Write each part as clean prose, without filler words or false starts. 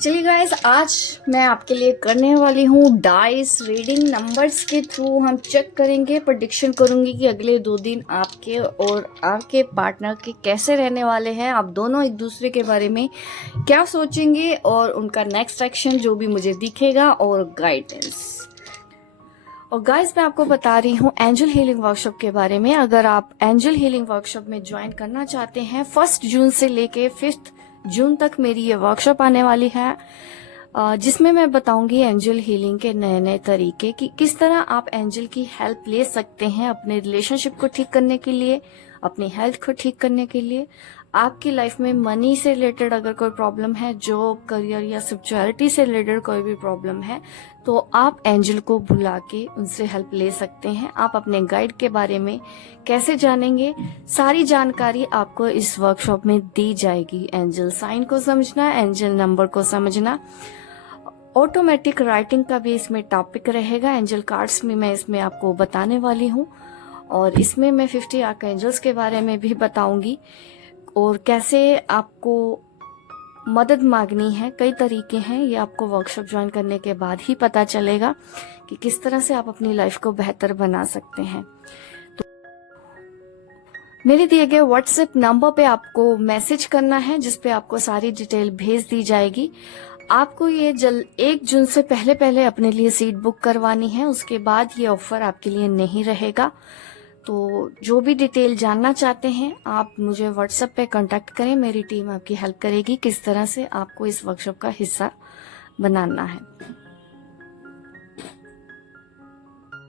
चलिए गाइस, आज मैं आपके लिए करने वाली हूँ डाइस रीडिंग। नंबर्स के थ्रू हम चेक करेंगे, प्रेडिक्शन करूँगी कि अगले 2 दिन आपके और आपके पार्टनर के कैसे रहने वाले हैं। आप दोनों एक दूसरे के बारे में क्या सोचेंगे और उनका नेक्स्ट एक्शन जो भी मुझे दिखेगा और गाइडेंस। और गाइस, मैं आपको बता रही हूँ एंजल हीलिंग वर्कशॉप के बारे में। अगर आप एंजल हीलिंग वर्कशॉप में ज्वाइन करना चाहते हैं, 1 जून से लेके 5 जून तक मेरी ये वर्कशॉप आने वाली है, जिसमें मैं बताऊंगी एंजल हीलिंग के नए नए तरीके कि किस तरह आप एंजल की हेल्प ले सकते हैं अपने रिलेशनशिप को ठीक करने के लिए, अपनी हेल्थ को ठीक करने के लिए। आपकी लाइफ में मनी से रिलेटेड अगर कोई प्रॉब्लम है, जॉब, करियर या स्पिरिचुअलिटी से रिलेटेड कोई भी प्रॉब्लम है, तो आप एंजल को बुला के उनसे हेल्प ले सकते हैं। आप अपने गाइड के बारे में कैसे जानेंगे, सारी जानकारी आपको इस वर्कशॉप में दी जाएगी। एंजल साइन को समझना, एंजल नंबर को समझना, ऑटोमेटिक राइटिंग का भी इसमें टॉपिक रहेगा। एंजल कार्ड्स में मैं इसमें आपको बताने वाली हूँ, और इसमें मैं 50 आर्कएंजल्स के बारे में भी बताऊंगी और कैसे आपको मदद मांगनी है। कई तरीके हैं, ये आपको वर्कशॉप ज्वाइन करने के बाद ही पता चलेगा कि किस तरह से आप अपनी लाइफ को बेहतर बना सकते हैं। तो मेरे दिए गए व्हाट्सएप नंबर पे आपको मैसेज करना है, जिसपे आपको सारी डिटेल भेज दी जाएगी। आपको ये 1 जून से पहले पहले अपने लिए सीट बुक करवानी है, उसके बाद ये ऑफर आपके लिए नहीं रहेगा। तो जो भी डिटेल जानना चाहते हैं, आप मुझे व्हाट्सएप पे कांटेक्ट करें, मेरी टीम आपकी हेल्प करेगी किस तरह से आपको इस वर्कशॉप का हिस्सा बनाना है।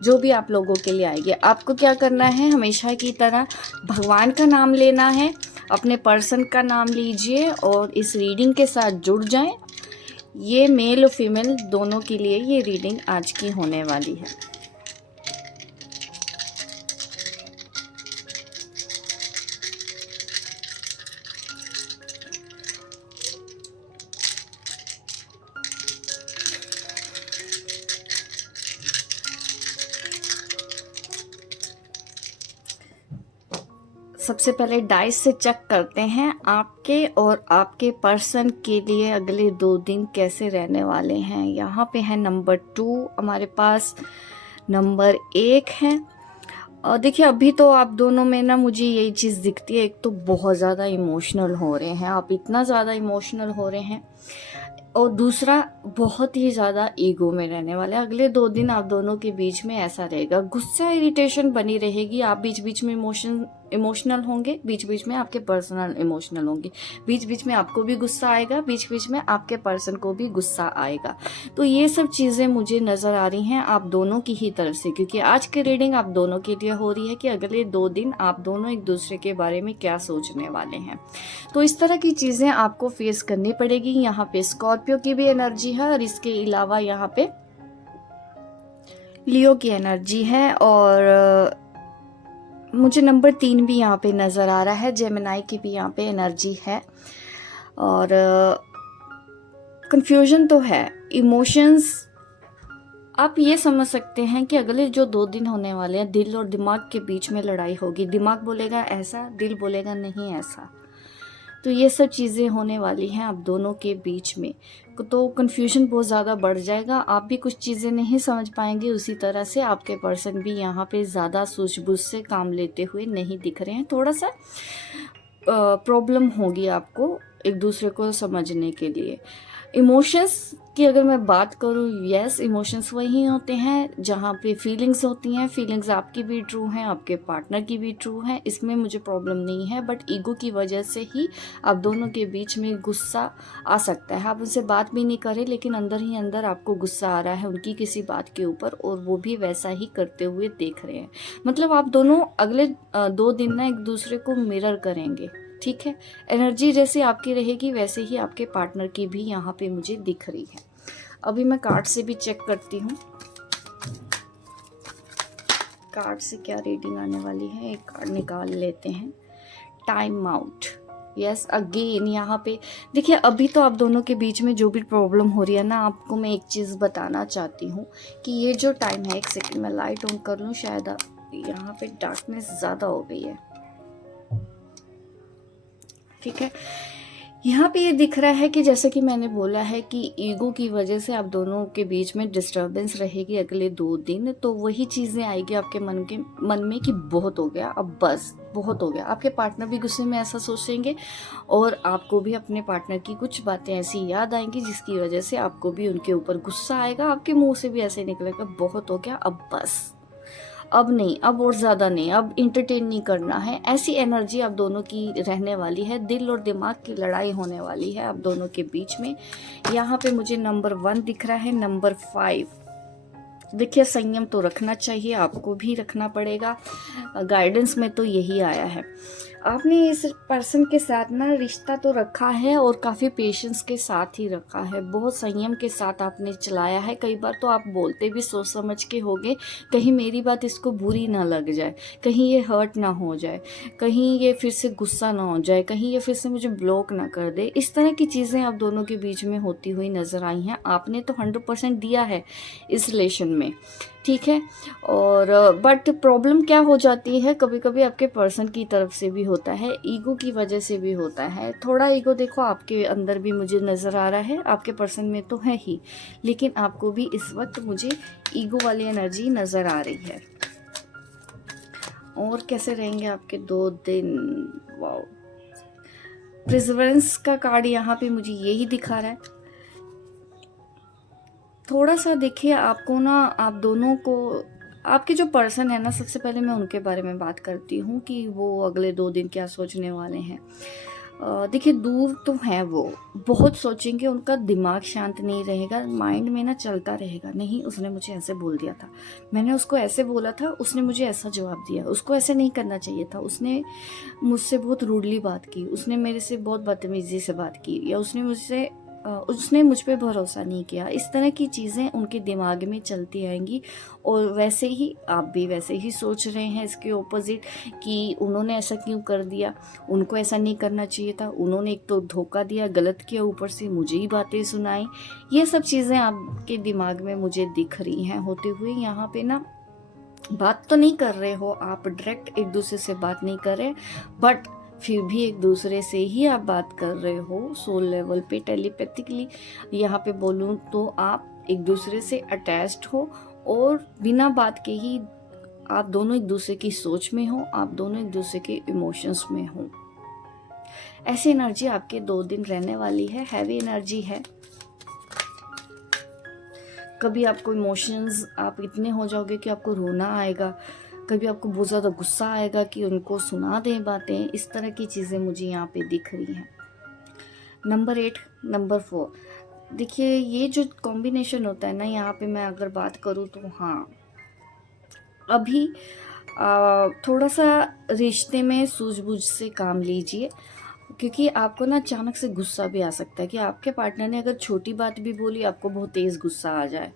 जो भी आप लोगों के लिए आएगी, आपको क्या करना है, हमेशा की तरह भगवान का नाम लेना है, अपने पर्सन का नाम लीजिए और इस रीडिंग के साथ जुड़ जाएं। ये मेल और फीमेल दोनों के लिए ये रीडिंग आज की होने वाली है। सबसे पहले डाइस से चेक करते हैं आपके और आपके पर्सन के लिए अगले 2 दिन कैसे रहने वाले हैं। यहाँ पे है नंबर 2, हमारे पास नंबर 1 है। और देखिए, अभी तो आप दोनों में ना मुझे यही चीज़ दिखती है, एक तो बहुत ज़्यादा इमोशनल हो रहे हैं आप, इतना ज़्यादा इमोशनल हो रहे हैं, और दूसरा बहुत ही ज़्यादा ईगो में रहने वाले हैं। अगले 2 दिन आप दोनों के बीच में ऐसा रहेगा, गुस्सा इरिटेशन बनी रहेगी। आप बीच बीच में इमोशनल होंगे, बीच बीच में आपके पर्सनल इमोशनल होंगे, बीच बीच में आपको भी गुस्सा आएगा, बीच बीच में आपके पर्सन को भी गुस्सा आएगा। तो ये सब चीज़ें मुझे नज़र आ रही हैं आप दोनों की ही तरफ से, क्योंकि आज की रीडिंग आप दोनों के लिए हो रही है कि अगले 2 दिन आप दोनों एक दूसरे के बारे में क्या सोचने वाले हैं। तो इस तरह की चीज़ें आपको फेस करनी पड़ेगी। यहाँ पे स्कॉर्पियो की भी एनर्जी है, और इसके अलावा यहाँ पे लियो की एनर्जी है, और मुझे नंबर 3 भी यहाँ पे नज़र आ रहा है, जेमिनाई की भी यहाँ पे एनर्जी है। और कंफ्यूजन तो है, इमोशंस आप ये समझ सकते हैं कि अगले जो 2 दिन होने वाले हैं, दिल और दिमाग के बीच में लड़ाई होगी। दिमाग बोलेगा ऐसा, दिल बोलेगा नहीं ऐसा। तो ये सब चीज़ें होने वाली हैं आप दोनों के बीच में। तो कन्फ्यूजन बहुत ज़्यादा बढ़ जाएगा, आप भी कुछ चीज़ें नहीं समझ पाएंगे। उसी तरह से आपके पर्सन भी यहाँ पे ज़्यादा सूझबूझ से काम लेते हुए नहीं दिख रहे हैं। थोड़ा सा प्रॉब्लम होगी आपको एक दूसरे को समझने के लिए। इमोशंस की अगर मैं बात करूँ, यस, इमोशंस वही होते हैं जहाँ पे फीलिंग्स होती हैं। फीलिंग्स आपकी भी ट्रू हैं, आपके पार्टनर की भी ट्रू हैं, इसमें मुझे प्रॉब्लम नहीं है। बट ईगो की वजह से ही आप दोनों के बीच में गुस्सा आ सकता है। आप उनसे बात भी नहीं करें, लेकिन अंदर ही अंदर आपको गुस्सा आ रहा है उनकी किसी बात के ऊपर, और वो भी वैसा ही करते हुए देख रहे हैं। मतलब आप दोनों अगले 2 दिन ना एक दूसरे को मिरर करेंगे, ठीक है। एनर्जी जैसे आपकी रहेगी वैसे ही आपके पार्टनर की भी यहाँ पे मुझे दिख रही है। अभी मैं कार्ड से भी चेक करती हूँ, कार्ड से क्या रीडिंग आने वाली है। एक कार्ड निकाल लेते हैं, टाइम आउट। यस, अगेन यहाँ पे देखिए, अभी तो आप दोनों के बीच में जो भी प्रॉब्लम हो रही है ना, आपको मैं एक चीज़ बताना चाहती हूँ कि ये जो टाइम है, एक सेकंड में लाइट ऑन कर लूँ, शायद यहाँ पे डार्कनेस ज़्यादा हो गई है, ठीक है। यहाँ पे ये दिख रहा है कि जैसे कि मैंने बोला है कि ईगो की वजह से आप दोनों के बीच में डिस्टरबेंस रहेगी अगले 2 दिन। तो वही चीज़ें आएगी आपके मन में कि बहुत हो गया, अब बस बहुत हो गया। आपके पार्टनर भी गुस्से में ऐसा सोचेंगे और आपको भी अपने पार्टनर की कुछ बातें ऐसी याद आएंगी जिसकी वजह से आपको भी उनके ऊपर गुस्सा आएगा। आपके मुंह से भी ऐसे निकलेगा बहुत हो गया, अब बस, अब नहीं, अब और ज़्यादा नहीं, अब इंटरटेन नहीं करना है। ऐसी एनर्जी आप दोनों की रहने वाली है। दिल और दिमाग की लड़ाई होने वाली है आप दोनों के बीच में। यहाँ पे मुझे नंबर 1 दिख रहा है, नंबर 5। देखिए, संयम तो रखना चाहिए, आपको भी रखना पड़ेगा। गाइडेंस में तो यही आया है। आपने इस पर्सन के साथ ना रिश्ता तो रखा है और काफ़ी पेशेंस के साथ ही रखा है, बहुत संयम के साथ आपने चलाया है। कई बार तो आप बोलते भी सोच समझ के होगे, कहीं मेरी बात इसको बुरी ना लग जाए, कहीं ये हर्ट ना हो जाए, कहीं ये फिर से गुस्सा ना हो जाए, कहीं ये फिर से मुझे ब्लॉक ना कर दे। इस तरह की चीज़ें आप दोनों के बीच में होती हुई नज़र आई हैं। आपने तो 100% दिया है इस रिलेशन में, ठीक है। और बट प्रॉब्लम क्या हो जाती है, कभी कभी आपके पर्सन की तरफ से भी होता है, ईगो की वजह से भी होता है। थोड़ा ईगो देखो आपके अंदर भी मुझे नज़र आ रहा है, आपके पर्सन में तो है ही, लेकिन आपको भी इस वक्त मुझे ईगो वाली एनर्जी नज़र आ रही है। और कैसे रहेंगे आपके 2 दिन? वाओ, प्रिजर्वेंस का कार्ड यहाँ पे मुझे यही दिखा रहा है। थोड़ा सा देखिए, आपको ना, आप दोनों को, आपके जो पर्सन है ना, सबसे पहले मैं उनके बारे में बात करती हूँ कि वो अगले 2 दिन क्या सोचने वाले हैं। देखिए, दूर तो हैं वो, बहुत सोचेंगे, उनका दिमाग शांत नहीं रहेगा, माइंड में ना चलता रहेगा, नहीं उसने मुझे ऐसे बोल दिया था, मैंने उसको ऐसे बोला था, उसने मुझे ऐसा जवाब दिया, उसको ऐसे नहीं करना चाहिए था, उसने मुझसे बहुत रूडली बात की, उसने मेरे से बहुत बदतमीजी से बात की, या उसने मुझ पे भरोसा नहीं किया। इस तरह की चीज़ें उनके दिमाग में चलती आएंगी। और वैसे ही आप भी वैसे ही सोच रहे हैं इसके ऑपोजिट कि उन्होंने ऐसा क्यों कर दिया, उनको ऐसा नहीं करना चाहिए था, उन्होंने एक तो धोखा दिया, गलत किया, ऊपर से मुझे ही बातें सुनाई। ये सब चीज़ें आपके दिमाग में मुझे दिख रही हैं होते हुए। यहाँ पे ना बात तो नहीं कर रहे हो आप, डायरेक्ट एक दूसरे से बात नहीं कर रहे, बट फिर भी एक दूसरे से ही आप बात कर रहे हो, सोल लेवल पे, टेलीपैथिकली यहाँ पे बोलूँ तो आप एक दूसरे से अटैच्ड हो, और बिना बात के ही आप दोनों एक दूसरे की सोच में हो, आप दोनों एक दूसरे के इमोशंस में हो। ऐसी एनर्जी आपके 2 दिन रहने वाली है, हैवी एनर्जी है। कभी आपको इमोशंस, आप इतने हो जाओगे कि आपको रोना आएगा, कभी आपको बहुत ज़्यादा गुस्सा आएगा कि उनको सुना दें बातें। इस तरह की चीज़ें मुझे यहाँ पे दिख रही हैं। नंबर 8, नंबर 4, देखिए ये जो कॉम्बिनेशन होता है ना, यहाँ पे मैं अगर बात करूँ तो हाँ, अभी थोड़ा सा रिश्ते में सूझबूझ से काम लीजिए, क्योंकि आपको ना अचानक से गुस्सा भी आ सकता है कि आपके पार्टनर ने अगर छोटी बात भी बोली, आपको बहुत तेज़ गुस्सा आ जाए,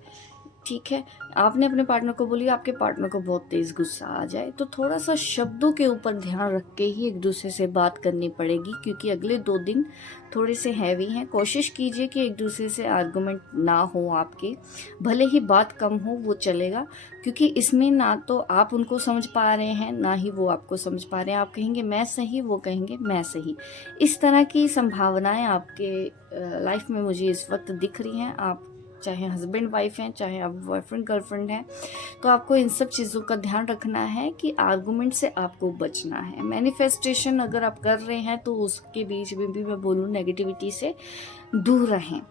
ठीक है। आपने अपने पार्टनर को बोली, आपके पार्टनर को बहुत तेज़ गुस्सा आ जाए, तो थोड़ा सा शब्दों के ऊपर ध्यान रख के ही एक दूसरे से बात करनी पड़ेगी, क्योंकि अगले 2 दिन थोड़े से हैवी हैं। कोशिश कीजिए कि एक दूसरे से आर्गुमेंट ना हो आपके, भले ही बात कम हो वो चलेगा, क्योंकि इसमें ना तो आप उनको समझ पा रहे हैं, ना ही वो आपको समझ पा रहे हैं। आप कहेंगे मैं सही, वो कहेंगे मैं सही। इस तरह की संभावनाएं आपके लाइफ में मुझे इस वक्त दिख रही हैं। आप चाहे हस्बैंड वाइफ हैं, चाहे आप बॉयफ्रेंड गर्लफ्रेंड हैं, तो आपको इन सब चीज़ों का ध्यान रखना है कि आर्गुमेंट से आपको बचना है। मैनिफेस्टेशन अगर आप कर रहे हैं तो उसके बीच में भी मैं बोलूँ नेगेटिविटी से दूर रहें।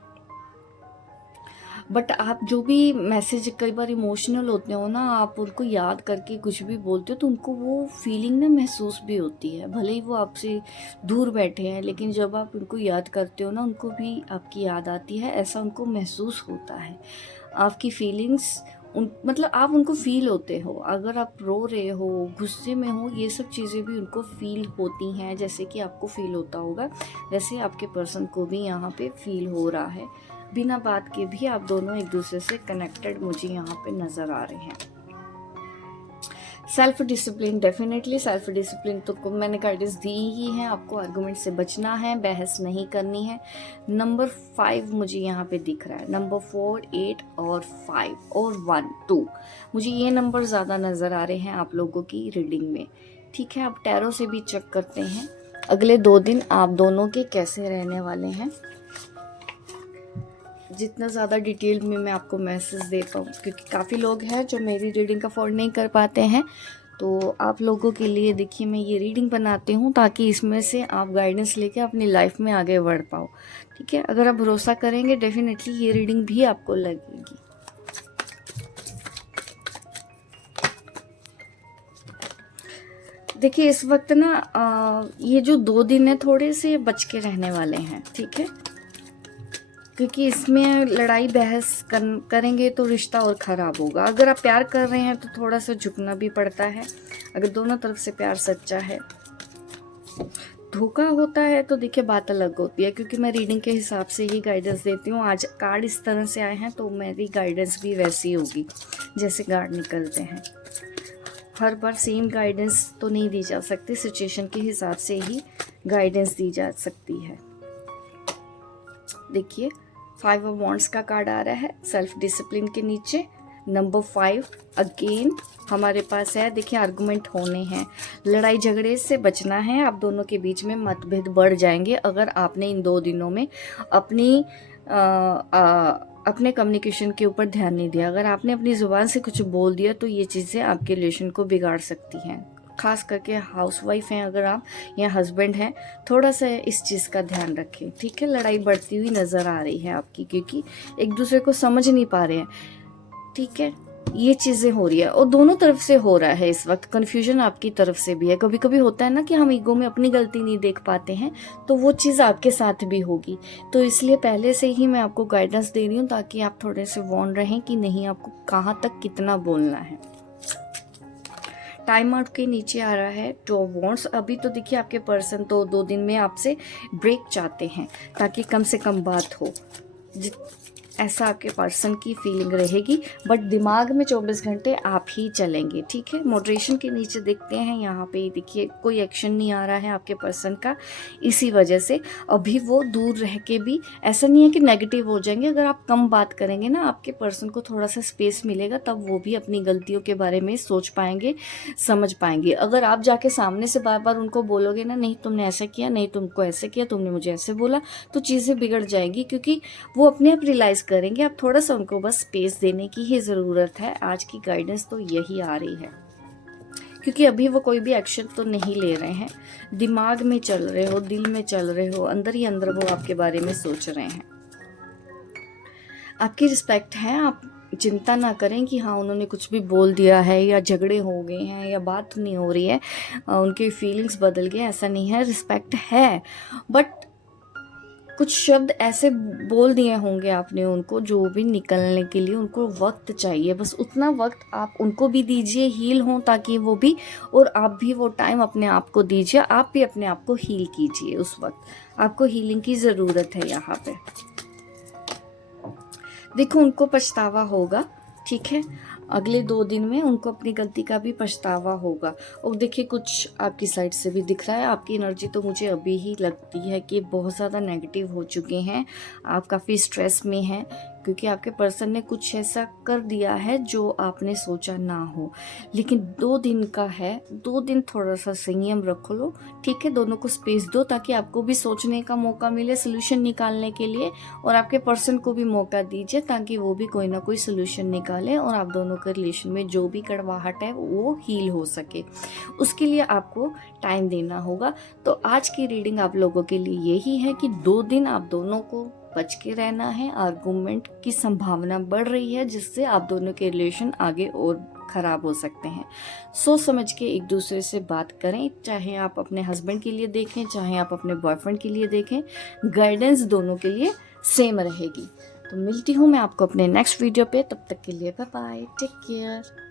बट आप जो भी मैसेज, कई बार इमोशनल होते हो ना, आप उनको याद करके कुछ भी बोलते हो तो उनको वो फीलिंग ना महसूस भी होती है, भले ही वो आपसे दूर बैठे हैं, लेकिन जब आप उनको याद करते हो ना, उनको भी आपकी याद आती है, ऐसा उनको महसूस होता है। आपकी फीलिंग्स मतलब आप उनको फील होते हो, अगर आप रो रहे हो, गुस्से में हो, ये सब चीज़ें भी उनको फील होती हैं, जैसे कि आपको फील होता होगा, वैसे आपके पर्सन को भी यहाँ पे फील हो रहा है। बिना बात के भी आप दोनों एक दूसरे से कनेक्टेड मुझे यहाँ पे नज़र आ रहे हैं। Self discipline, definitely self discipline तो मैंने गाइडेंस दी ही है, आपको आर्गुमेंट से बचना है, बहस नहीं करनी है। नंबर 5 मुझे यहाँ पे दिख रहा है, नंबर 4, 8 और 5 और 1, 2, मुझे ये नंबर ज़्यादा नज़र आ रहे हैं आप लोगों की रीडिंग में, ठीक है। आप टैरो से भी चेक करते हैं, अगले 2 दिन आप दोनों के कैसे रहने वाले हैं। जितना ज़्यादा डिटेल में मैं आपको मैसेज दे पाऊँ, क्योंकि काफ़ी लोग हैं जो मेरी रीडिंग का अफोर्ड नहीं कर पाते हैं, तो आप लोगों के लिए देखिए मैं ये रीडिंग बनाती हूँ ताकि इसमें से आप गाइडेंस लेके अपनी लाइफ में आगे बढ़ पाओ। ठीक है, अगर आप भरोसा करेंगे डेफिनेटली ये रीडिंग भी आपको लगेगी। देखिए इस वक्त ना ये जो 2 दिन है थोड़े से बच के रहने वाले हैं। ठीक है, क्योंकि इसमें लड़ाई बहस करेंगे तो रिश्ता और ख़राब होगा। अगर आप प्यार कर रहे हैं तो थोड़ा सा झुकना भी पड़ता है, अगर दोनों तरफ से प्यार सच्चा है। धोखा होता है तो देखिए बात अलग होती है, क्योंकि मैं रीडिंग के हिसाब से ही गाइडेंस देती हूँ। आज कार्ड इस तरह से आए हैं तो मेरी गाइडेंस भी वैसी होगी जैसे कार्ड निकलते हैं। हर बार सेम गाइडेंस तो नहीं दी जा सकती, सिचुएशन के हिसाब से ही गाइडेंस दी जा सकती है। देखिए 5 ऑफ वॉन्ड्स का कार्ड आ रहा है सेल्फ डिसिप्लिन के नीचे। नंबर 5 अगेन हमारे पास है। देखिए आर्गुमेंट होने हैं, लड़ाई झगड़े से बचना है। आप दोनों के बीच में मतभेद बढ़ जाएंगे अगर आपने इन 2 दिनों में अपने कम्युनिकेशन के ऊपर ध्यान नहीं दिया। अगर आपने अपनी ज़ुबान से कुछ बोल दिया तो ये चीज़ें आपके रिलेशन को बिगाड़ सकती हैं। खास करके हाउसवाइफ हैं अगर आप या हस्बैंड हैं, थोड़ा सा इस चीज़ का ध्यान रखें। ठीक है, लड़ाई बढ़ती हुई नज़र आ रही है आपकी, क्योंकि एक दूसरे को समझ नहीं पा रहे हैं। ठीक है, ये चीज़ें हो रही है और दोनों तरफ से हो रहा है इस वक्त। कन्फ्यूजन आपकी तरफ से भी है। कभी कभी होता है ना कि हम ईगो में अपनी गलती नहीं देख पाते हैं, तो वो चीज़ आपके साथ भी होगी। तो इसलिए पहले से ही मैं आपको गाइडेंस दे रही हूँ ताकि आप थोड़े से वॉर्न रहें कि नहीं आपको कहाँ तक कितना बोलना है। टाइम आउट के नीचे आ रहा है 2 ऑफ वॉन्ड्स। अभी तो देखिए आपके पर्सन तो 2 दिन में आपसे ब्रेक चाहते हैं ताकि कम से कम बात हो, ऐसा आपके पर्सन की फीलिंग रहेगी। बट दिमाग में 24 घंटे आप ही चलेंगे। ठीक है, मॉडरेशन के नीचे देखते हैं यहाँ पे देखिए कोई एक्शन नहीं आ रहा है आपके पर्सन का, इसी वजह से अभी वो दूर रह के भी ऐसा नहीं है कि नेगेटिव हो जाएंगे। अगर आप कम बात करेंगे ना, आपके पर्सन को थोड़ा सा स्पेस मिलेगा, तब वो भी अपनी गलतियों के बारे में सोच पाएंगे, समझ पाएंगे। अगर आप जाके सामने से बार बार उनको बोलोगे ना, नहीं तुमने ऐसा किया, नहीं तुमको ऐसे किया, तुमने मुझे ऐसे बोला, तो चीज़ें बिगड़ जाएंगी, क्योंकि वो अपने आप रियलाइज़ करेंगे। आप थोड़ा सा उनको बस स्पेस देने की ही ज़रूरत है। आज की गाइडेंस तो यही आ रही है, क्योंकि अभी वो कोई भी एक्शन तो नहीं ले रहे हैं। दिमाग में चल रहे हो, दिल में चल रहे हो, अंदर ही अंदर वो आपके बारे में सोच रहे हैं। आपकी रिस्पेक्ट है, आप चिंता ना करें कि हाँ उन्होंने कुछ भी बोल दिया है या झगड़े हो गए हैं या बात नहीं हो रही है, उनके फीलिंग्स बदल गए, ऐसा नहीं है। रिस्पेक्ट है, बट कुछ शब्द ऐसे बोल दिए होंगे आपने उनको, जो भी निकलने के लिए उनको वक्त चाहिए। बस उतना वक्त आप उनको भी दीजिए, हील हों, ताकि वो भी और आप भी वो टाइम अपने आप को दीजिए। आप भी अपने आप को हील कीजिए। उस वक्त आपको हीलिंग की ज़रूरत है। यहाँ पे देखो उनको पछतावा होगा। ठीक है, अगले 2 दिन में उनको अपनी गलती का भी पछतावा होगा। और देखिए कुछ आपकी साइड से भी दिख रहा है। आपकी एनर्जी तो मुझे अभी ही लगती है कि बहुत ज़्यादा नेगेटिव हो चुके हैं, आप काफ़ी स्ट्रेस में हैं, क्योंकि आपके पर्सन ने कुछ ऐसा कर दिया है जो आपने सोचा ना हो। लेकिन 2 दिन का है, 2 दिन थोड़ा सा संयम रख लो। ठीक है, दोनों को स्पेस दो ताकि आपको भी सोचने का मौका मिले सोल्यूशन निकालने के लिए, और आपके पर्सन को भी मौका दीजिए ताकि वो भी कोई ना कोई सोल्यूशन निकाले और आप दोनों के रिलेशन में जो भी कड़वाहट है वो हील हो सके। उसके लिए आपको टाइम देना होगा। तो आज की रीडिंग आप लोगों के लिए यही है कि 2 दिन आप दोनों को बच के रहना है। आर्गुमेंट की संभावना बढ़ रही है, जिससे आप दोनों के रिलेशन आगे और खराब हो सकते हैं। सोच समझ के एक दूसरे से बात करें, चाहे आप अपने हस्बैंड के लिए देखें, चाहे आप अपने बॉयफ्रेंड के लिए देखें, गाइडेंस दोनों के लिए सेम रहेगी। तो मिलती हूँ मैं आपको अपने नेक्स्ट वीडियो पे, तब तक के लिए बाय बाय, टेक केयर।